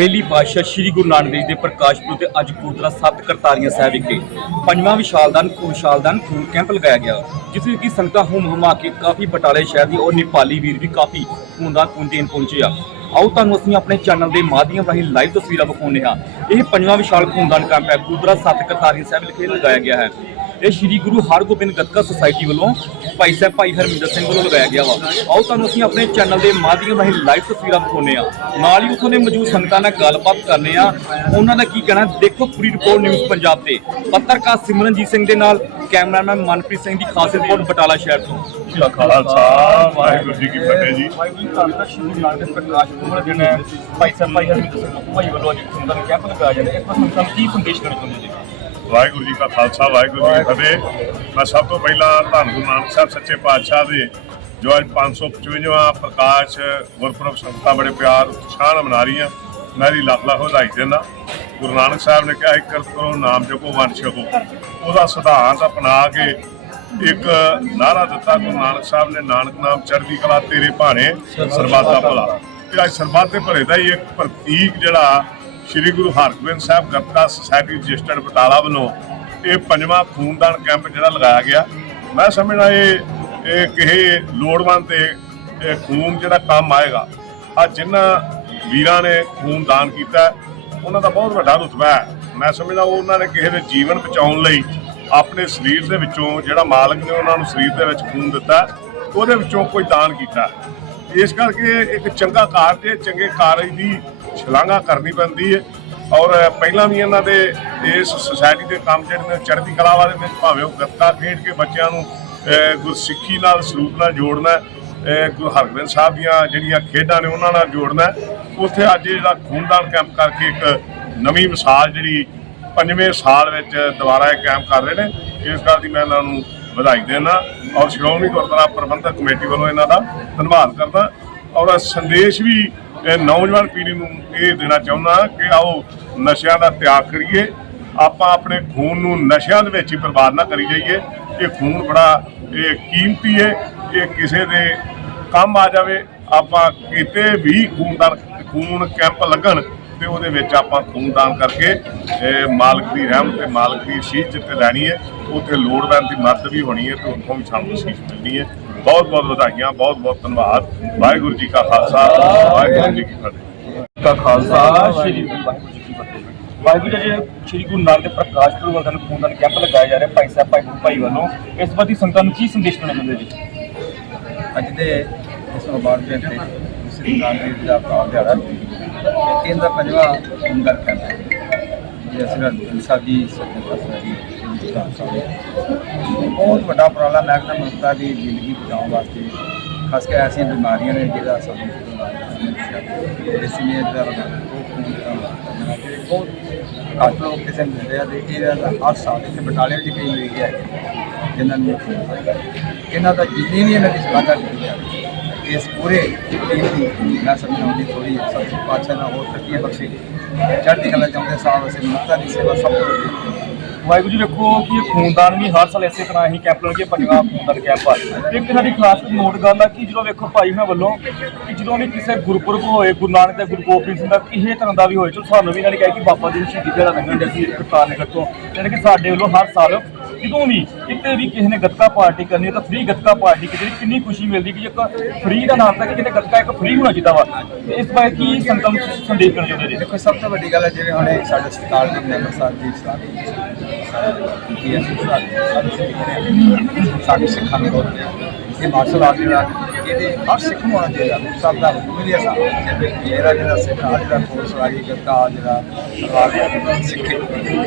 ਪਹਿਲੀ ਪਾਤਸ਼ਾਹ ਸ੍ਰੀ ਗੁਰੂ ਨਾਨਕ ਦੇਵ ਜੀ ਦੇ ਪ੍ਰਕਾਸ਼ ਪੁਰਬ ਤੇ ਅੱਜ ਗੁਰਦੁਆਰਾ ਸੱਤ ਕਰਤਾਰੀਆਂ ਸਾਹਿਬ ਵਿਖੇ ਪੰਜਵਾਂ ਵਿਸ਼ਾਲਦਾਨ ਖੂਨਸ਼ਾਲਦਾਨ ਖੂਨ ਕੈਂਪ ਲਗਾਇਆ ਗਿਆ। ਜਿਸ ਵਿੱਚ ਕਿ ਸੰਗਤਾਂ ਹੁਮ ਹੁਮਾ ਕੇ ਕਾਫੀ ਬਟਾਲੇ ਸ਼ਹਿਰ ਦੀ ਔਰ ਨੇਪਾਲੀ ਵੀਰ ਵੀ ਕਾਫੀ ਖੂਨਦਾਨ ਖੂਨ ਦੇਣ ਪਹੁੰਚੇ ਆ। ਆਓ ਤੁਹਾਨੂੰ ਅਸੀਂ ਆਪਣੇ ਚੈਨਲ ਦੇ ਮਾਧਿਅਮ ਰਾਹੀਂ ਲਾਈਵ ਤਸਵੀਰਾਂ ਵਿਖਾਉਂਦੇ ਹਾਂ। ਇਹ ਪੰਜਵਾਂ ਵਿਸ਼ਾਲ ਖੂਨਦਾਨ ਕੈਂਪ ਹੈ। ਗੁਰਦੁਆਰਾ ਸੱਤ ਕਰਤਾਰੀਆਂ ਸਾਹਿਬ ਵਿਖੇ ਲਗਾਇਆ ਗਿਆ ਹੈ। ਇਹ ਸ੍ਰੀ ਗੁਰੂ ਹਰਗੋਬਿੰਦ ਗੱਤਕਾ ਸੁਸਾਇਟੀ ਵੱਲੋਂ ਭਾਈ ਸਾਹਿਬ ਭਾਈ ਹਰਮਿੰਦਰ ਸਿੰਘ ਵੱਲੋਂ ਲਗਾਇਆ ਗਿਆ ਵਾ। ਆਓ ਤੁਹਾਨੂੰ ਅਸੀਂ ਆਪਣੇ ਚੈਨਲ ਦੇ ਮਾਧਿਅਮ ਰਾਹੀਂ ਲਾਈਵ ਤਸਵੀਰਾਂ ਦਿਖਾਉਂਦੇ ਆ ਨਾਲ ਹੀ ਉੱਥੋਂ ਦੇ ਮੌਜੂਦ ਸੰਗਤਾਂ ਨਾਲ ਗੱਲਬਾਤ ਕਰਨੇ ਆ ਉਹਨਾਂ ਦਾ ਕੀ ਕਹਿਣਾ ਦੇਖੋ ਪੂਰੀ ਰਿਪੋਰਟ ਨਿਊਜ਼ ਪੰਜਾਬ ਤੇ। ਪੱਤਰਕਾਰ ਸਿਮਰਨਜੀਤ ਸਿੰਘ ਦੇ ਨਾਲ ਕੈਮਰਾਮੈਨ ਮਨਪ੍ਰੀਤ ਸਿੰਘ ਦੀ ਖਾਸ ਰਿਪੋਰਟ ਬਟਾਲਾ ਸ਼ਹਿਰ ਤੋਂ। ਜੀ ਖਾਲਸਾ ਵਾਹਿਗੁਰੂ ਜੀ ਕੀ ਫਤਿਹ ਜੀ। ਵਾਹਿਗੁਰੂ ਜੀ ਧੰਨ ਸ਼੍ਰੀ ਗੁਰੂ ਨਾਨਕ ਪ੍ਰਕਾਸ਼ ਪੁਰਬ ਹੈ ਭਾਈ ਸਾਹਿਬ ਭਾਈ ਹਰਮਿੰਦਰ ਸਿੰਘ ਭਾਈ ਵੱਲੋਂ ਅੱਜ ਸੁੰਦਰ ਕੈਂਪ ਲਗਾਇਆ ਜਾਂਦਾ ਹੈ। ਇਸ ਪਰ ਸੰਗਤਾਂ ਨੂੰ ਕੀ ਸੰਦੇਸ਼ ਦੇਣਾ ਚਾਹੁੰਦੇ ਜੀ ਵਾਹਿਗੁਰੂ ਜੀ ਕਾ ਖਾਲਸਾ, ਵਾਹਿਗੁਰੂ ਜੀ ਕੀ ਫਤਿਹ। ਮੈਂ ਸਭ ਤੋਂ ਪਹਿਲਾਂ ਧੰਨ ਗੁਰੂ ਨਾਨਕ ਸਾਹਿਬ ਸੱਚੇ ਪਾਤਸ਼ਾਹ ਦੇ, ਜੋ ਅੱਜ 555ਵਾਂ ਪ੍ਰਕਾਸ਼ ਗੁਰਪੁਰਬ ਸੰਗਤਾਂ ਬੜੇ ਪਿਆਰ ਉਤਸ਼ਾਹ ਨਾਲ ਮਨਾ ਰਹੀਆਂ, ਮੈਂ ਦੀ ਲੱਖ ਲੱਖ ਵਧਾਈ ਦਿੰਦਾ। ਗੁਰੂ ਨਾਨਕ ਸਾਹਿਬ ਨੇ ਕਿਹਾ, ਇੱਕ ਕਰੋ, ਨਾਮ ਜਪੋ, ਵੰਡ ਛਕੋ। ਉਹਦਾ ਸਿਧਾਂਤ ਅਪਣਾ ਕੇ ਇੱਕ ਨਾਰਾ ਦਿੱਤਾ ਗੁਰੂ ਨਾਨਕ ਸਾਹਿਬ ਨੇ, ਨਾਨਕ ਨਾਮ ਚੜ੍ਹਦੀ ਕਲਾ ਤੇਰੇ ਭਾਣੇ ਸਰਬੱਤ ਦਾ ਭਲਾ। ਇਹ ਅੱਜ ਸਰਬੱਤ ਦੇ ਭਲੇ ਦਾ ਹੀ ਇੱਕ ਪ੍ਰਤੀਕ ਜਿਹੜਾ ਸ੍ਰੀ ਗੁਰੂ ਹਰਗੋਬਿੰਦ ਸਾਹਿਬ ਗੱਤਕਾ ਸੁਸਾਇਟੀ ਰਜਿਸਟਰਡ ਬਟਾਲਾ ਵੱਲੋਂ ਇਹ ਪੰਜਵਾਂ ਖੂਨਦਾਨ ਕੈਂਪ ਜਿਹੜਾ ਲਗਾਇਆ ਗਿਆ। ਮੈਂ ਸਮਝਦਾ ਇਹ ਇਹ ਕਿਸੇ ਲੋੜਵੰਦ ਤੇ ਖੂਨ ਜਿਹੜਾ ਕੰਮ ਆਏਗਾ। ਆ ਜਿਨ੍ਹਾਂ ਵੀਰਾਂ ਨੇ ਖੂਨ ਦਾਨ ਕੀਤਾ, ਉਹਨਾਂ ਦਾ ਬਹੁਤ ਵੱਡਾ ਰੁਤਬਾ ਹੈ। ਮੈਂ ਸਮਝਦਾ ਉਹ ਉਹਨਾਂ ਨੇ ਕਿਸੇ ਦੇ ਜੀਵਨ ਬਚਾਉਣ ਲਈ ਆਪਣੇ ਸਰੀਰ ਦੇ ਵਿੱਚੋਂ ਜਿਹੜਾ ਮਾਲਕ ਨੇ ਉਹਨਾਂ ਨੂੰ ਸਰੀਰ ਦੇ ਵਿੱਚ ਖੂਨ ਦਿੱਤਾ, ਉਹਦੇ ਵਿੱਚੋਂ ਕੋਈ ਦਾਨ ਕੀਤਾ। ਇਸ ਕਰਕੇ ਇੱਕ ਚੰਗਾ ਕਾਰਜ ਹੈ ਚੰਗੇ ਕਾਰਜ ਦੀ ਸ਼ਲਾਘਾ ਕਰਨੀ ਪੈਂਦੀ ਹੈ ਔਰ ਪਹਿਲਾਂ ਵੀ ਇਹਨਾਂ ਦੇ ਇਸ ਸੁਸਾਇਟੀ ਦੇ ਕੰਮ ਜਿਹੜੇ ਨੇ, ਚੜ੍ਹਦੀ ਕਲਾ ਵਾਲੇ ਵਿੱਚ ਭਾਵੇਂ ਉਹ ਗੱਤਕਾ ਖੇਡ ਕੇ ਬੱਚਿਆਂ ਨੂੰ ਗੁਰਸਿੱਖੀ ਨਾਲ ਸਰੂਪ ਨਾਲ ਜੋੜਨਾ ਗੁਰੂ ਹਰਗੋਬਿੰਦ ਸਾਹਿਬ ਦੀਆਂ ਜਿਹੜੀਆਂ ਖੇਡਾਂ ਨੇ, ਉਹਨਾਂ ਨਾਲ ਜੋੜਨਾ ਉੱਥੇ ਅੱਜ ਜਿਹੜਾ ਖੂਨਦਾਨ ਕੈਂਪ ਕਰਕੇ ਇੱਕ ਨਵੀਂ ਮਿਸਾਲ ਜਿਹੜੀ ਪੰਜਵੇਂ ਸਾਲ ਵਿੱਚ ਦੁਬਾਰਾ ਇਹ ਕੈਂਪ ਕਰ ਰਹੇ ਨੇ, ਇਸ ਗੱਲ ਦੀ ਮੈਂ ਇਹਨਾਂ ਨੂੰ ਵਧਾਈ ਦੇਣਾ। ਔਰ ਸ਼੍ਰੋਮਣੀ ਗੁਰਦੁਆਰਾ ਪ੍ਰਬੰਧਕ ਕਮੇਟੀ ਵੱਲੋਂ ਇਹਨਾਂ ਦਾ ਧੰਨਵਾਦ ਕਰਦਾ। ਔਰ ਸੰਦੇਸ਼ ਵੀ ਨੌਜਵਾਨ ਪੀੜ੍ਹੀ ਨੂੰ ਇਹ ਦੇਣਾ ਚਾਹੁੰਦਾ ਕਿ ਆਓ ਨਸ਼ਿਆਂ ਦਾ ਤਿਆਗ ਕਰੀਏ। ਆਪਾਂ ਆਪਣੇ ਖੂਨ ਨੂੰ ਨਸ਼ਿਆਂ ਦੇ ਵਿੱਚ ਹੀ ਬਰਬਾਦ ਨਾ ਕਰੀ ਜਾਈਏ। ਇਹ ਖੂਨ ਬੜਾ, ਇਹ ਕੀਮਤੀ ਹੈ। ਇਹ ਕਿਸੇ ਦੇ ਕੰਮ ਆ ਜਾਵੇ। ਆਪਾਂ ਕਿਤੇ ਵੀ ਖੂਨਦਾਨ, ਖੂਨ ਕੈਂਪ ਲੱਗਣ ਤੇ ਉਹਦੇ ਵਿੱਚ ਆਪਾਂ ਖੂਨਦਾਨ ਕਰਕੇ ਇਹ ਮਾਲਕ ਦੀ ਰਹਿਮਤ ਤੇ ਮਾਲਕ ਦੀ ਅਸੀਸ ਜਿੱਥੇ ਲੈਣੀ ਹੈ ਉੱਥੇ ਲੋੜਵੰਦ ਦੀ ਮਦਦ ਵੀ ਹੋਣੀ ਹੈ ਤੇ ਉੱਥੋਂ ਵੀ ਸਾਨੂੰ ਅਸੀਸ ਮਿਲਣੀ ਹੈ। ਬਹੁਤ ਬਹੁਤ ਵਧਾਈਆਂ ਬਹੁਤ ਬਹੁਤ ਧੰਨਵਾਦ। ਵਾਹਿਗੁਰੂ ਜੀ ਕਾ ਖਾਲਸਾ ਵਾਹਿਗੁਰੂ ਜੀ ਕੀ ਫਤਿਹ। ਕਾ ਖਾਲਸਾ ਸ੍ਰੀ ਵਾਹਿਗੁਰੂ ਜੀ ਕੀ ਫਤਿਹ। ਵਾਹਿਗੁਰੂ ਜੀ ਸ੍ਰੀ ਗੁਰੂ ਨਾਨਕ ਦੇਵ ਪ੍ਰਕਾਸ਼ ਪੁਰਬ ਵਾਲਾ ਖੂਨਦਾਨ ਕੈਂਪ ਲਗਾਇਆ ਜਾ ਰਿਹਾ ਭਾਈ ਸਾਹਿਬ ਭਾਈ ਗੁਰੂ ਭਾਈ ਵੱਲੋਂ। ਇਸ ਬਾਰੇ ਸੰਗਤਾਂ ਨੂੰ ਕੀ ਸੰਦੇਸ਼ ਦੇਣਾ ਚਾਹੁੰਦੇ ਜੀ? ਅੱਜ ਦੇ ਇਸ ਵਬਾਰ ਦੇ ਤੇ ਸ੍ਰੀ ਨਾਨਕ ਦੇਵ ਜੀ ਦਾ ਪ੍ਰਾਣ ਦਿਹਾੜਾ ਇਹਦਾ ਪੰਜਵਾਂ ਸੁੰਦਰ ਕੈਂਪ ਜੇ, ਅਸੀਂ ਸਾਡੀ ਸਤਿਕਾਰ ਸਾਡੀ ਬਹੁਤ ਵੱਡਾ ਉਪਰਾਲਾ ਮੈਂ ਕਹਿੰਦਾ ਮਨੁੱਖਤਾ ਦੀ ਜ਼ਿੰਦਗੀ ਬਚਾਉਣ ਵਾਸਤੇ। ਖਾਸ ਕਰਕੇ ਐਸੀਆਂ ਬਿਮਾਰੀਆਂ ਨੇ ਜਿਹੜਾ ਸਭ ਇਸ ਨੇ ਜਿਹੜਾ ਬਹੁਤ ਘੱਟ ਲੋਕ ਕਿਸੇ ਨੂੰ ਮਿਲਦੇ ਆ ਤੇ ਇਹਦਾ ਹਰ ਸਾਲ ਇੱਥੇ ਬਟਾਲੇ ਵਿੱਚ ਕਈ ਮਿਲ ਗਿਆ ਜਿਨ੍ਹਾਂ ਨੂੰ ਇਹਨਾਂ ਦਾ ਜਿੰਨੀ ਵੀ ਇਹਨਾਂ ਦੀ ਸਲਾਹਕਾਰ ਕੀਤੀ ਜਾਵੇ ਇਸ ਪੂਰੇ ਟੀਮ ਦੀ ਮੈਂ ਸਮਝਾਉਂਦੀ ਥੋੜੀ ਸਭ ਪਾਛਾ ਨਾ ਹੋ ਸਕੀ ਬਖਸ਼ੇ ਚੜ੍ਹਦੀ ਕਲਾ ਚਾਹੁੰਦੇ ਸਾਹਿਬ ਅਸੀਂ ਮਨੁੱਖਤਾ ਦੀ ਸੇਵਾ ਸਭ ਤੋਂ ਵੱਡੀ ਵਾਹਿਗੁਰੂ ਜੀ ਵੇਖੋ ਕਿ ਇਹ ਖੂਨਦਾਨ ਵੀ ਹਰ ਸਾਲ ਇਸੇ ਤਰ੍ਹਾਂ ਹੀ ਕੈਂਪ ਲਾਉਣਗੇ ਪੰਜਾਬ ਖੂਨਦਾਨ ਕੈਂਪ ਆ। ਇੱਕ ਸਾਡੀ ਖਾਸ ਨੋਟ ਗੱਲ ਆ ਕਿ ਜਦੋਂ ਵੇਖੋ ਭਾਈ ਉਹਨਾਂ ਵੱਲੋਂ ਕਿ ਜਦੋਂ ਵੀ ਕਿਸੇ ਗੁਰਪੁਰਬ ਹੋਏ, ਗੁਰੂ ਨਾਨਕ ਦੇਵ, ਗੁਰੂ ਗੋਬਿੰਦ ਸਿੰਘ ਦਾ ਕਿਸੇ ਤਰ੍ਹਾਂ ਦਾ ਵੀ ਹੋਏ, ਚਲੋ ਸਾਨੂੰ ਵੀ ਇਹਨਾਂ ਨੇ ਕਿਹਾ ਕਿ ਬਾਬਾ ਜੀ ਦੀ ਸ਼ਹੀਦੀ ਦਾ ਲੰਘਣ ਦੇ ਸੀ ਕਰਤਾਰ ਨਗਰ ਤੋਂ। ਯਾਨੀ ਕਿ ਸਾਡੇ ਵੱਲੋਂ ਹਰ ਸਾਲ ਜਦੋਂ ਵੀ ਕਿਤੇ ਵੀ ਕਿਸੇ ਨੇ ਗੱਤਕਾ ਪਾਰਟੀ ਕਰਨੀ ਹੈ ਤਾਂ ਫ੍ਰੀ ਗੱਤਕਾ ਪਾਰਟੀ ਕਿ ਜਿਹੜੀ ਕਿੰਨੀ ਖੁਸ਼ੀ ਮਿਲਦੀ ਕਿ ਇੱਕ ਫ੍ਰੀ ਦਾ ਨਾਮ ਤਾਂ ਕਿਤੇ ਗੱਤਕਾ ਇੱਕ ਫ੍ਰੀ ਹੋਣਾ ਚਾਹੀਦਾ ਵਾ। ਤੇ ਇਸ ਬਾਰੇ ਕੀ ਸੰਗਤਾਂ ਸੰਦੇਸ਼ ਕਰਨਾ ਚਾਹੁੰਦੇ ਜੀ? ਦੇਖੋ, ਸਭ ਤੋਂ ਵੱਡੀ ਗੱਲ ਹੈ ਜਿਵੇਂ ਹੁਣ ਇਹ ਸਾਡੇ ਸਰਕਾਰ ਦੇ ਮੈਂਬਰ ਸਾਹਿਬ ਦੀ ਸਲਾਹ ਕੀਤੀ ਹੈ। ਸਾਡੇ ਸਿੱਖਾਂ ਦੇ ਕੋਲ ਇਹ ਮਾਰਸ਼ਲ ਆਰਟ ਜਿਹੜਾ ਇਹਦੇ ਹਰ ਸਿੱਖ ਨੂੰ ਆਉਣਾ ਚਾਹੀਦਾ, ਸਭ ਦਾ ਹੁਕਮ ਹੀ ਮੇਰਾ ਜਿਹੜਾ ਸਿੱਖ ਆ ਜਿਹੜਾ ਕੋਰਸ ਆ ਗਈ ਗੱਤਾ ਜਿਹੜਾ ਸਰਕਾਰ ਸਿੱਖੇ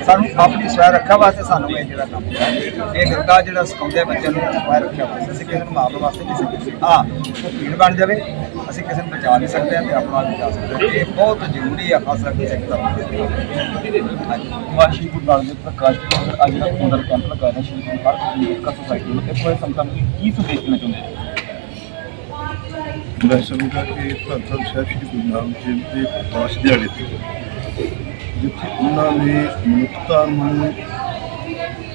ਸਾਨੂੰ ਆਪਣੀ ਸਵੈ ਰੱਖਿਆ ਵਾਸਤੇ ਸਾਨੂੰ ਇਹ ਜਿਹੜਾ ਕੰਮ ਹੈ, ਇਹ ਗੱਤਾ ਜਿਹੜਾ ਸਿਖਾਉਂਦੇ ਬੱਚਿਆਂ ਨੂੰ ਸਵੈ ਰੱਖਿਆ ਵਾਸਤੇ। ਅਸੀਂ ਕਿਸੇ ਨੂੰ ਮਾਰਨ ਵਾਸਤੇ ਕਿਸੇ ਕਿਸੇ ਆ ਭੀੜ ਬਣ ਜਾਵੇ, ਅਸੀਂ ਕਿਸੇ ਨੂੰ ਬਚਾ ਨਹੀਂ ਸਕਦੇ ਹਾਂ ਤੇ ਆਪਣਾ ਵੀ ਬਚਾ ਸਕਦੇ ਇਹ ਬਹੁਤ ਜ਼ਰੂਰੀ ਹੈ ਖਾਸ ਕਰਕੇ ਸਿੱਖ ਧਰਮ ਦੇ ਵਾਸ਼ੀ ਗੁਰੂ ਨਾਨਕ ਪ੍ਰਕਾਸ਼ ਪੁਰਬ ਅੱਜ ਦਾ ਖੂਨਦਾਨ ਕੈਂਪ ਲਗਾਇਆ ਸ਼੍ਰੀ ਗੁਰੂ ਹਰਗੋਬਿੰਦ ਸਾਹਿਬ ਸੁਸਾਇਟੀ ਵੱਲੋਂ ਇਸ ਬਾਰੇ ਸੰਗਤਾਂ ਨੂੰ ਕੀ ਸੰਦੇਸ਼ ਦੇਣਾ ਚਾਹੁੰਦੇ ਜੀ ਮੈਂ ਸਮਝਦਾ ਕਿ ਧੰਨ ਸਾਹਿਬ ਸ੍ਰੀ ਗੁਰੂ ਨਾਨਕ ਦੇਵ ਦੇ ਪ੍ਰਕਾਸ਼ ਦਿਹਾੜੇ ਤੇ ਜਿੱਥੇ ਉਹਨਾਂ ਨੇ ਮਨੁੱਖਤਾ ਨੂੰ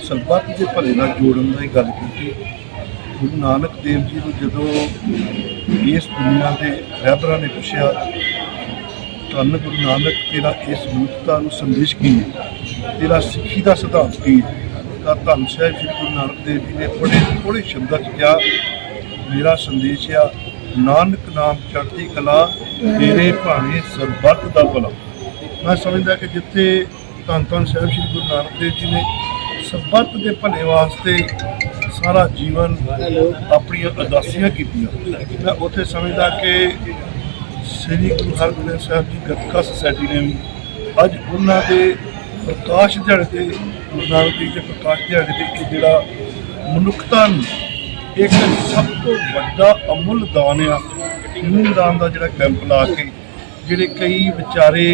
ਸਰਬੱਤ ਦੇ ਭਲੇ ਨਾਲ ਜੋੜਨ ਦੀ ਗੱਲ ਕੀਤੀ, ਗੁਰੂ ਨਾਨਕ ਦੇਵ ਜੀ ਨੂੰ ਜਦੋਂ ਇਸ ਦੁਨੀਆ ਦੇ ਰਹਿਬਰਾਂ ਨੇ ਪੁੱਛਿਆ, ਧੰਨ ਗੁਰੂ ਨਾਨਕ, ਤੇਰਾ ਇਸ ਮਨੁੱਖਤਾ ਨੂੰ ਸੰਦੇਸ਼ ਕੀ ਹੈ? ਤੇਰਾ ਸਿੱਖੀ ਦਾ ਸਿਧਾਂਤ ਕੀ ਹੈ? ਤਾਂ ਧੰਨ ਸਾਹਿਬ ਸ੍ਰੀ ਗੁਰੂ ਨਾਨਕ ਦੇਵ ਜੀ ਨੇ ਬੜੇ ਥੋੜੇ ਸ਼ਬਦਾਂ 'ਚ ਕਿਹਾ, ਮੇਰਾ ਸੰਦੇਸ਼ ਆ ਨਾਨਕ ਨਾਮ ਚੜ੍ਹਦੀ ਕਲਾ, ਤੇਰੇ ਭਾਣੇ ਸਰਬੱਤ ਦਾ ਭਲਾ। ਮੈਂ ਸਮਝਦਾ ਕਿ ਜਿੱਥੇ ਧੰਨ ਧੰਨ ਸਾਹਿਬ ਸ੍ਰੀ ਗੁਰੂ ਨਾਨਕ ਦੇਵ ਜੀ ਨੇ ਸਰਬੱਤ ਦੇ ਭਲੇ ਵਾਸਤੇ ਸਾਰਾ ਜੀਵਨ ਆਪਣੀਆਂ ਅਰਦਾਸੀਆਂ ਕੀਤੀਆਂ। ਮੈਂ ਉੱਥੇ ਸਮਝਦਾ ਕਿ ਸ੍ਰੀ ਗੁਰੂ ਹਰਗੋਬਿੰਦ ਸਾਹਿਬ ਜੀ ਗੱਤਕਾ ਸੁਸਾਇਟੀ ਨੇ ਵੀ ਅੱਜ ਉਹਨਾਂ ਦੇ ਪ੍ਰਕਾਸ਼ ਦਿਹਾੜੇ ਤੇ, ਗੁਰੂ ਨਾਨਕ ਦੇਵ ਜੀ ਦੇ ਪ੍ਰਕਾਸ਼ ਦਿਹਾੜੇ ਤੇ ਇਹ ਜਿਹੜਾ ਮਨੁੱਖਤਾ ਨੂੰ ਇੱਕ ਸਭ ਤੋਂ ਵੱਡਾ ਅਮੁੱਲ ਦਾਨ ਆ ਖੂਨ ਦਾਨ ਦਾ ਜਿਹੜਾ ਕੈਂਪ ਲਾ ਕੇ ਜਿਹੜੇ ਕਈ ਵਿਚਾਰੇ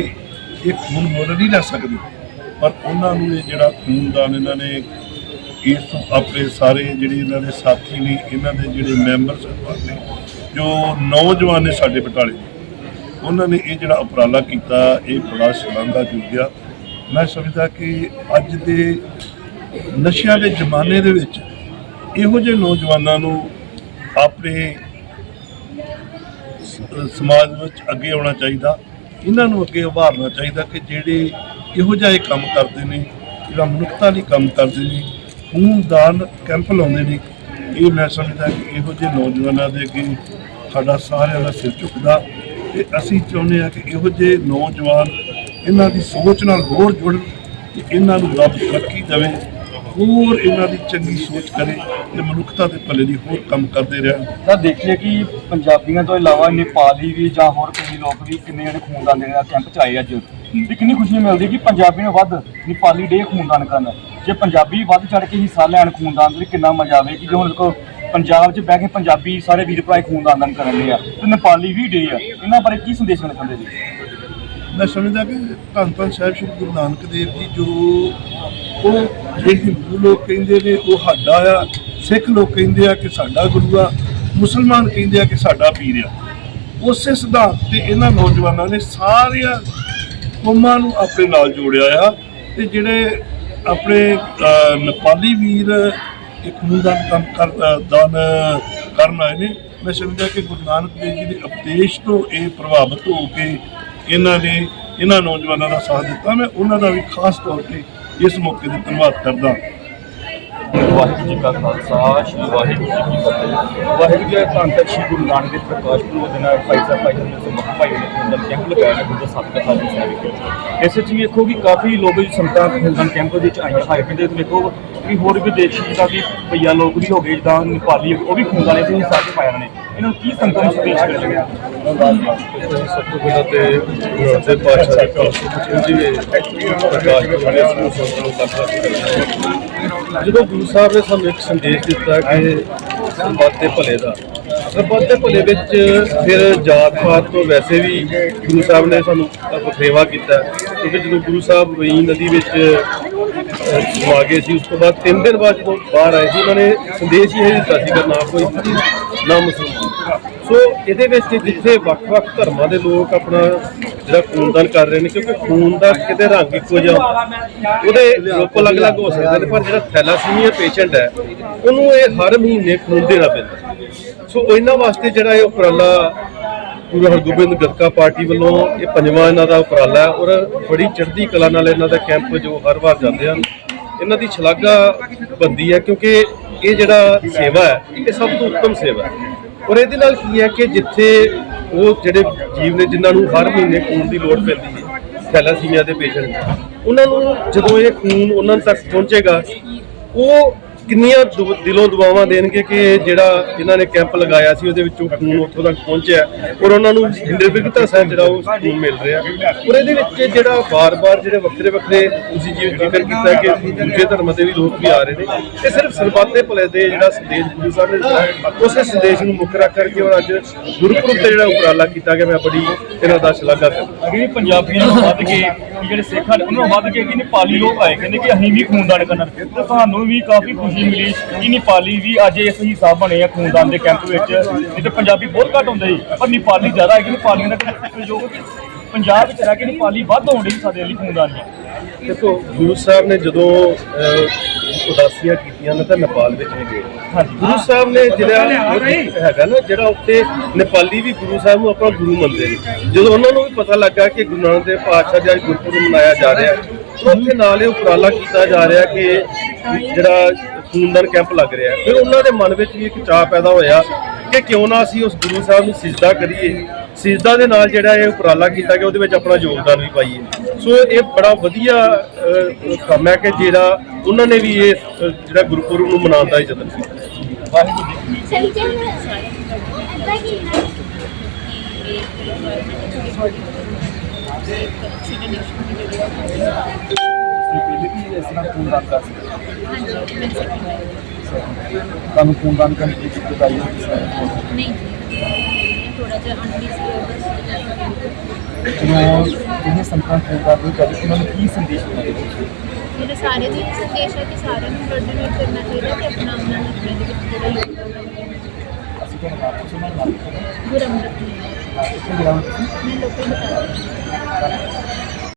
ਇਹ ਖੂਨ ਮੁੱਲ ਨਹੀਂ ਲੈ ਸਕਦੇ ਪਰ ਉਹਨਾਂ ਨੂੰ ਇਹ ਜਿਹੜਾ ਖੂਨ ਦਾਨ ਇਹਨਾਂ ਨੇ ਇਸ ਤੋਂ ਆਪਣੇ ਸਾਰੇ ਜਿਹੜੇ ਇਹਨਾਂ ਦੇ ਸਾਥੀ ਨੇ ਇਹਨਾਂ ਦੇ ਜਿਹੜੇ ਮੈਂਬਰ ਸਾਹਿਬਾਨ ਨੇ ਜੋ ਨੌਜਵਾਨ ਨੇ ਸਾਡੇ ਬਟਾਲੇ ਦੇ, ਉਹਨਾਂ ਨੇ ਇਹ ਜਿਹੜਾ ਉਪਰਾਲਾ ਕੀਤਾ ਇਹ ਬੜਾ ਸ਼ਲਾਘਾਯੋਗ ਆ। ਮੈਂ ਸਮਝਦਾ ਕਿ ਅੱਜ ਦੇ ਨਸ਼ਿਆਂ ਦੇ ਜ਼ਮਾਨੇ ਦੇ ਵਿੱਚ ਇਹੋ ਜਿਹੇ ਨੌਜਵਾਨਾਂ ਨੂੰ ਆਪਣੇ ਸਮਾਜ ਵਿੱਚ ਅੱਗੇ ਆਉਣਾ ਚਾਹੀਦਾ। ਇਹਨਾਂ ਨੂੰ ਅੱਗੇ ਉਭਾਰਨਾ ਚਾਹੀਦਾ ਕਿ ਜਿਹੜੇ ਇਹੋ ਜਿਹੇ ਕੰਮ ਕਰਦੇ ਨੇ, ਜਿਹੜਾ ਮਨੁੱਖਤਾ ਲਈ ਕੰਮ ਕਰਦੇ ਨੇ, ਖੂਨਦਾਨ ਕੈਂਪ ਲਾਉਂਦੇ ਨੇ, ਇਹ ਮੈਂ ਸਮਝਦਾ ਕਿ ਇਹੋ ਜਿਹੇ ਨੌਜਵਾਨਾਂ ਦੇ ਅੱਗੇ ਸਾਡਾ ਸਾਰਿਆਂ ਦਾ ਸਿਰ ਝੁਕਦਾ। ਤੇ ਅਸੀਂ ਚਾਹੁੰਦੇ ਹਾਂ ਕਿ ਇਹੋ ਜਿਹੇ ਨੌਜਵਾਨ ਇਹਨਾਂ ਦੀ ਸੋਚ ਨਾਲ ਹੋਰ ਜੁੜਨ ਤੇ ਇਹਨਾਂ ਨੂੰ ਰੱਬ ਤਰੱਕੀ ਦੇਵੇ। ਹੋਰ ਇਹਨਾਂ ਦੀ ਚੰਗੀ ਸੋਚ ਕਰੇ ਤੇ ਮਨੁੱਖਤਾ ਦੇ ਭਲੇ ਲਈ ਹੋਰ ਕੰਮ ਕਰਦੇ ਰਹਿਣ। ਤਾਂ ਦੇਖੀਏ ਕਿ ਪੰਜਾਬੀਆਂ ਤੋਂ ਇਲਾਵਾ ਨੇਪਾਲੀ ਵੀ ਜਾਂ ਹੋਰ ਕਈ ਲੋਕ ਵੀ ਕਿੰਨੇ ਜਿਹੜੇ ਖੂਨਦਾਨ ਦੇਣ ਦਾ ਕੈਂਪ 'ਚ ਆਏ ਅੱਜ। ਤੇ ਕਿੰਨੀ ਖੁਸ਼ੀ ਮਿਲਦੀ ਕਿ ਪੰਜਾਬੀ ਨੂੰ ਵੱਧ ਨੇਪਾਲੀ ਡੇ ਖੂਨਦਾਨ ਕਰਨ। ਜੇ ਪੰਜਾਬੀ ਵੱਧ ਚੜ ਕੇ ਹਿੱਸਾ ਲੈਣ ਖੂਨਦਾਨ ਦੇ ਕਿੰਨਾ ਮਜ਼ਾ ਆਵੇ ਕਿ ਜੋ ਹੁਣ ਦੇਖੋ ਪੰਜਾਬ 'ਚ ਬਹਿ ਕੇ ਪੰਜਾਬੀ ਸਾਰੇ ਵੀਰ ਭਰਾ ਖੂਨਦਾਨ ਦਾਨ ਕਰਨ ਦੇ ਆ ਤੇ ਨੇਪਾਲੀ ਵੀ ਡੇ ਆ ਇਹਨਾਂ ਬਾਰੇ ਕੀ ਸੰਦੇਸ਼ ਦੇਣਾ ਚਾਹੁੰਦੇ ਜੀ? ਮੈਂ ਸਮਝਦਾ ਕਿ ਧੰਨ ਧੰਨ ਸਾਹਿਬ ਸ਼੍ਰੀ ਗੁਰੂ ਨਾਨਕ ਦੇਵ ਜੀ ਜੋ ਉਹ ਜਿਹੜੇ ਹਿੰਦੂ ਲੋਕ ਕਹਿੰਦੇ ਨੇ, ਉਹ ਸਾਡਾ ਆ। ਸਿੱਖ ਲੋਕ ਕਹਿੰਦੇ ਆ ਕਿ ਸਾਡਾ ਗੁਰੂ ਆ। ਮੁਸਲਮਾਨ ਕਹਿੰਦੇ ਆ ਕਿ ਸਾਡਾ ਪੀਰ ਆ। ਉਸੇ ਸਿਧਾਂਤ ਤੇ ਇਹਨਾਂ ਨੌਜਵਾਨਾਂ ਨੇ ਸਾਰੀਆਂ ਕੌਮਾਂ ਨੂੰ ਆਪਣੇ ਨਾਲ ਜੋੜਿਆ ਆ ਤੇ ਜਿਹੜੇ ਆਪਣੇ ਨੇਪਾਲੀ ਵੀਰ ਇੱਕ ਖੂਨਦਾਨ ਕੰਮ ਕਰ ਦਾਨ ਕਰਨ ਆਏ ਨੇ, ਮੈਂ ਸਮਝਦਾ ਕਿ ਗੁਰੂ ਨਾਨਕ ਦੇਵ ਜੀ ਦੇ ਉਪਦੇਸ਼ ਤੋਂ ਇਹ ਪ੍ਰਭਾਵਿਤ ਹੋ ਕੇ ਇਹਨਾਂ ਨੇ, ਇਹਨਾਂ ਨੌਜਵਾਨਾਂ ਦਾ ਸਾਥ ਦਿੱਤਾ। ਮੈਂ ਉਹਨਾਂ ਦਾ ਵੀ ਖਾਸ ਤੌਰ ਤੇ ਇਸ ਮੌਕੇ ਤੇ ਧੰਨਵਾਦ ਕਰਦਾ। ਵਾਹਿਗੁਰੂ ਜੀ ਕਾ ਖਾਲਸਾ ਸ੍ਰੀ ਵਾਹਿਗੁਰੂ ਜੀ ਕੀ ਫਤਿਹ। ਵਾਹਿਗੁਰੂ ਜੀ ਦਾ ਧੰਨ ਸ੍ਰੀ ਗੁਰੂ ਨਾਨਕ ਦੇਵ ਪ੍ਰਕਾਸ਼ ਪੁਰਬ ਦੇ ਨਾਲ ਭਾਈ ਸਾਹਿਬ ਭਾਈ ਸਾਹਿਬ ਦੇ ਮੁਖ ਭਾਈ ਨੇ ਖੂਨਦਾਨ ਕੈਂਪ ਲਗਾਇਆ ਹੈ ਗੁਰੂ ਸਾਹਿਬ ਦੀ ਸਾਹਿਬ ਵਿਖੇ। ਇਸ ਵਿੱਚ ਵੇਖੋ ਕਿ ਕਾਫੀ ਲੋਕ ਜੀ ਸੰਗਤਾਂ ਖੂਨਦਾਨ ਕੈਂਪ ਦੇ ਵਿੱਚ ਆਈਆਂ। ਹਾਏ ਕਹਿੰਦੇ ਤੇ ਵੇਖੋ ਕਿ ਹੋਰ ਵੀ ਦੇਸ਼ ਜਿੱਦਾਂ ਕਿ ਭਈਆ ਲੋਕ ਵੀ ਹੋ ਗਏ ਜਿੱਦਾਂ ਨੇਪਾਲੀ ਉਹ ਵੀ ਖੂਨਦਾਨ ਇਸ ਹਿੱਸਾ 'ਚ ਪਾਇਆ ਨੇ। ਇਹਨਾਂ ਨੂੰ ਕੀ ਸੰਗਤਾਂ ਨੂੰ ਸੰਦੇਸ਼ ਕਰਨਗੇ ਸਭ ਤੋਂ ਪਹਿਲਾਂ ਤੇ ਗੁਰੂ ਅਰਜਨ ਪਾਤਸ਼ਾਹ ਦੇ ਕਾਲਜ ਜੀ ਦੇ ਪ੍ਰਕਾਸ਼ ਪੁਰਬ ਨੂੰ ਸੰਬੋਧਨ ਜਦੋਂ ਗੁਰੂ ਸਾਹਿਬ ਨੇ ਸਾਨੂੰ ਇੱਕ ਸੰਦੇਸ਼ ਦਿੱਤਾ ਕਿ ਸਰਬੱਤ ਦੇ ਭਲੇ ਦਾ ਸਰਬੱਤ ਦੇ ਭਲੇ ਵਿੱਚ ਫਿਰ ਜਾਤ ਪਾਤ ਤੋਂ ਵੈਸੇ ਵੀ ਗੁਰੂ ਸਾਹਿਬ ਨੇ ਸਾਨੂੰ ਵਖਰੇਵਾ ਕੀਤਾ ਕਿਉਂਕਿ ਜਦੋਂ ਗੁਰੂ ਸਾਹਿਬ ਵੇਈ ਨਦੀ ਵਿੱਚ ਅਹ, ਗਏ ਸੀ ਉਸ ਤੋਂ ਬਾਅਦ ਤਿੰਨ ਦਿਨ ਬਾਅਦ ਜਦੋਂ ਬਾਹਰ ਆਏ ਸੀ ਉਹਨਾਂ ਨੇ ਸੰਦੇਸ਼ ਹੀ ਇਹ ਦਿੱਤਾ ਸੀ ਕਿ ਨਾ ਕੋਈ ਨਾ ਮੁਸਲਮਾਨ। ਸੋ ਇਹਦੇ ਵਿੱਚ ਜਿੱਥੇ ਵੱਖ-ਵੱਖ ਧਰਮਾਂ ਦੇ ਲੋਕ ਆਪਣਾ ਜਿਹੜਾ ਖੂਨਦਾਨ ਕਰ ਰਹੇ ਨੇ, ਕਿਉਂਕਿ ਖੂਨ ਦਾ ਕਿਤੇ ਰੰਗ ਇੱਕੋ ਜਿਹਾ ਉਹਦੇ ਲੋਕ ਅਲੱਗ-ਅਲੱਗ ਹੋ ਸਕਦੇ ਨੇ, ਪਰ ਜਿਹੜਾ ਥੈਲਾਸੀਮੀਆ ਪੇਸ਼ੈਂਟ ਹੈ, ਉਹਨੂੰ ਇਹ ਹਰ ਮਹੀਨੇ ਖੂਨ ਦੇਣਾ ਪੈਂਦਾ। ਸੋ ਇਹਨਾਂ ਵਾਸਤੇ ਜਿਹੜਾ ਇਹ ਉਪਰਾਲਾ ਗੁਰੂ ਹਰਗੋਬਿੰਦ ਗੱਤਕਾ ਪਾਰਟੀ ਵੱਲੋਂ ਇਹ ਪੰਜਵਾਂ ਇਹਨਾਂ ਦਾ ਉਪਰਾਲਾ ਹੈ, ਔਰ ਬੜੀ ਚੜ੍ਹਦੀ ਕਲਾ ਨਾਲ ਇਹਨਾਂ ਦਾ ਕੈਂਪ ਜੋ ਹਰ ਵਾਰ ਜਾਂਦੇ ਹਨ। ਇਹਨਾਂ ਦੀ ਸ਼ਲਾਘਾ ਬੰਦੀ ਹੈ, ਕਿਉਂਕਿ ਇਹ ਜਿਹੜਾ ਸੇਵਾ ਹੈ, ਇਹ ਸਭ ਤੋਂ ਉੱਤਮ ਸੇਵਾ ਹੈ। ਔਰ ਇਹਦੇ ਨਾਲ ਕੀ ਹੈ ਕਿ ਜਿੱਥੇ ਉਹ ਜਿਹੜੇ ਜੀਵ ਨੇ, ਜਿਨ੍ਹਾਂ ਨੂੰ ਹਰ ਮਹੀਨੇ ਖੂਨ ਦੀ ਲੋੜ ਪੈਂਦੀ ਹੈ, ਥੈਲਾਸੀਮੀਆ ਦੇ ਪੇਸ਼ੈਂਟ, ਉਹਨਾਂ ਨੂੰ ਜਦੋਂ ਇਹ ਖੂਨ ਉਹਨਾਂ ਤੱਕ ਪਹੁੰਚੇਗਾ, ਉਹ ਕਿੰਨੀਆਂ ਦੁ- ਦਿਲੋਂ ਦੁਆਵਾਂ ਦੇਣਗੇ ਕਿ ਜਿਹੜਾ ਇਹਨਾਂ ਨੇ ਕੈਂਪ ਲਗਾਇਆ ਸੀ, ਉਹਦੇ ਵਿੱਚੋਂ ਖੂਨ ਉੱਥੋਂ ਤੱਕ ਪਹੁੰਚਿਆ ਔਰ ਉਹਨਾਂ ਨੂੰ ਨਿਰਵਿਘਤਾ ਸਹਿਤ ਜਿਹੜਾ ਉਹ ਖੂਨ ਮਿਲ ਰਿਹਾ ਔਰ ਇਹਦੇ ਵਿੱਚ ਜਿਹੜਾ ਵਾਰ ਵਾਰ ਜਿਹੜੇ ਵੱਖਰੇ ਵੱਖਰੇ ਤੁਸੀਂ ਜਿਵੇਂ ਜ਼ਿਕਰ ਕੀਤਾ ਕਿ ਦੂਜੇ ਧਰਮਾਂ ਦੇ ਵੀ ਲੋਕ ਵੀ ਆ ਰਹੇ ਨੇ, ਇਹ ਸਿਰਫ ਸਰਬੱਤੇ ਭਲੇ ਦੇ ਜਿਹੜਾ ਸੰਦੇਸ਼ ਗੁਰੂ ਸਾਹਿਬ ਨੇ ਦਿੱਤਾ ਉਸੇ ਸੰਦੇਸ਼ ਨੂੰ ਮੁੱਖ ਰੱਖ ਕਰਕੇ ਔਰ ਅੱਜ ਗੁਰਪੁਰਬ ਤੇ ਜਿਹੜਾ ਉਪਰਾਲਾ ਕੀਤਾ ਗਿਆ, ਮੈਂ ਬੜੀ ਇਹਨਾਂ ਦਾ ਸ਼ਲਾਘਾ ਕਰਦਾ ਅਗੇ ਪੰਜਾਬੀਆਂ ਨੂੰ ਵੱਧ ਕੇ ਕਿ ਜਿਹੜੇ ਸਿੱਖ ਹਨ ਉਹਨਾਂ ਨੂੰ ਵੱਧ ਕੇ ਕਿ ਨੇਪਾਲੀ ਲੋਕ ਆਏ, ਕਹਿੰਦੇ ਕਿ ਅਸੀਂ ਵੀ ਖੂਨਦਾਨ ਕਰਨਾ ਤੇ ਸਾਨੂੰ ਵੀ ਕਾਫੀ ਖੁਸ਼ੀ ਮਿਲੀ ਕਿ ਨੇਪਾਲੀ ਵੀ ਅੱਜ ਇਸ ਹਿੱਸਾ ਬਣੇ ਆ ਖੂਨਦਾਨ ਦੇ ਕੈਂਪ ਵਿੱਚ। ਤੇ ਪੰਜਾਬੀ ਬਹੁਤ ਘੱਟ ਹੁੰਦੇ ਸੀ ਪਰ ਨੇਪਾਲੀ ਜ਼ਿਆਦਾ ਹੈ ਕਿ ਨੇਪਾਲੀਆਂ ਦਾ ਜੋ ਪੰਜਾਬ ਵਿੱਚ ਰਹਿ ਕੇ ਨੇਪਾਲੀ ਵੱਧ ਹੋਣ ਡਈ ਸਾਡੇ ਲਈ ਖੂਨਦਾਨ ਦੀ ਦੇਖੋ ਗੁਰੂ ਸਾਹਿਬ ਨੇ ਜਦੋਂ ਉਦਾਸੀਆਂ ਕੀਤੀਆਂ ਨੇ ਤਾਂ ਨੇਪਾਲ ਵਿੱਚ ਵੀ ਗਏ। ਗੁਰੂ ਸਾਹਿਬ ਨੇ ਜਿਹੜਾ ਹੈਗਾ ਨਾ ਜਿਹੜਾ ਉੱਥੇ ਨੇਪਾਲੀ ਵੀ ਗੁਰੂ ਸਾਹਿਬ ਨੂੰ ਆਪਣਾ ਗੁਰੂ ਮੰਨਦੇ ਨੇ। ਜਦੋਂ ਉਹਨਾਂ ਨੂੰ ਵੀ ਪਤਾ ਲੱਗਾ ਕਿ ਗੁਰੂ ਨਾਨਕ ਦੇਵ ਪਾਤਸ਼ਾਹ ਦਾ ਅੱਜ ਗੁਰਪੁਰਬ ਮਨਾਇਆ ਜਾ ਰਿਹਾ ਹੈ ਉੱਥੇ ਨਾਲ ਇਹ ਉਪਰਾਲਾ ਕੀਤਾ ਜਾ ਰਿਹਾ ਕਿ ਜਿਹੜਾ ਖੂਨਦਾਨ ਕੈਂਪ ਲੱਗ ਰਿਹਾ ਫਿਰ ਉਹਨਾਂ ਦੇ ਮਨ ਵਿੱਚ ਵੀ ਇੱਕ ਚਾਹ ਪੈਦਾ ਹੋਇਆ ਕਿ ਕਿਉਂ ਨਾ ਅਸੀਂ ਉਸ ਗੁਰੂ ਸਾਹਿਬ ਨੂੰ ਸਿਜਦਾ ਕਰੀਏ ਸਿਜਦਾ ਦੇ ਨਾਲ ਜਿਹੜਾ ਇਹ ਉਪਰਾਲਾ ਕੀਤਾ ਗਿਆ ਉਹਦੇ ਵਿੱਚ ਆਪਣਾ ਯੋਗਦਾਨ ਵੀ ਪਾਈਏ ਸੋ ਇਹ ਬੜਾ ਵਧੀਆ ਕੰਮ ਹੈ ਕਿ ਜਿਹੜਾ ਉਹਨਾਂ ਨੇ ਵੀ ਇਹ ਜਿਹੜਾ ਗੁਰਪੁਰਬ ਨੂੰ ਮਨਾਉਣ ਦਾ ਯਤਨ ਕੀਤਾ ਸਹੀ ਚੱਲ ਰਿਹਾ ਹੈ ਅੱਧਾ ਕੀ ਨਾ ਪਹਿਲੇ ਵੀ ਇਸ ਤਰ੍ਹਾਂ ਖੂਨਦਾਨ ਕਰ ਸਕਦੇ ਹਾਂਜੀ ਮਿਲ ਸਕਦਾ ਹੈ ਤੁਹਾਨੂੰ ਖੂਨਦਾਨ ਕਰਨ ਦੀ ਦਿੱਕਤ ਆਈ ਹੋਈ ਸੀ ਨਹੀਂ ਥੋੜਾ ਜਿਹਾ ਅਨਬੀਜ਼ੀ ਹੈ ਬਸ ਜਦੋਂ ਇਹ ਸੰਤਾਂ ਖੂਨਦਾਨ ਨਹੀਂ ਕਰਦੇ ਉਹਨਾਂ ਨੂੰ ਕੀ ਸੰਦੇਸ਼ ਦੇਣਾ ਚਾਹੀਦਾ ਮੇਰਾ ਸਾਰੇ ਦੀ ਇਹ ਸੰਦੇਸ਼ ਹੈ ਕਿ ਸਾਰਿਆਂ ਨੂੰ ਕੋਆਰਡੀਨੇਟ ਕਰਨਾ ਚਾਹੀਦਾ ਤੇ ਆਪਣਾ ਆਪਣਾ ਆਪਣੇ ਦੇ ਵਿੱਚ ਜਿਹੜਾ ਯੋਗਦਾਨ ਹੈ ਅਸੀਂ ਤੁਹਾਨੂੰ ਨਾਮ ਸੁਣਨ ਨਾਲ ਗੁਰਮਤਿ ਕਿੱਥੇ ਗਿਆ ਮੈਂ ਲੋਕਾਂ ਨੂੰ ਬਤਾ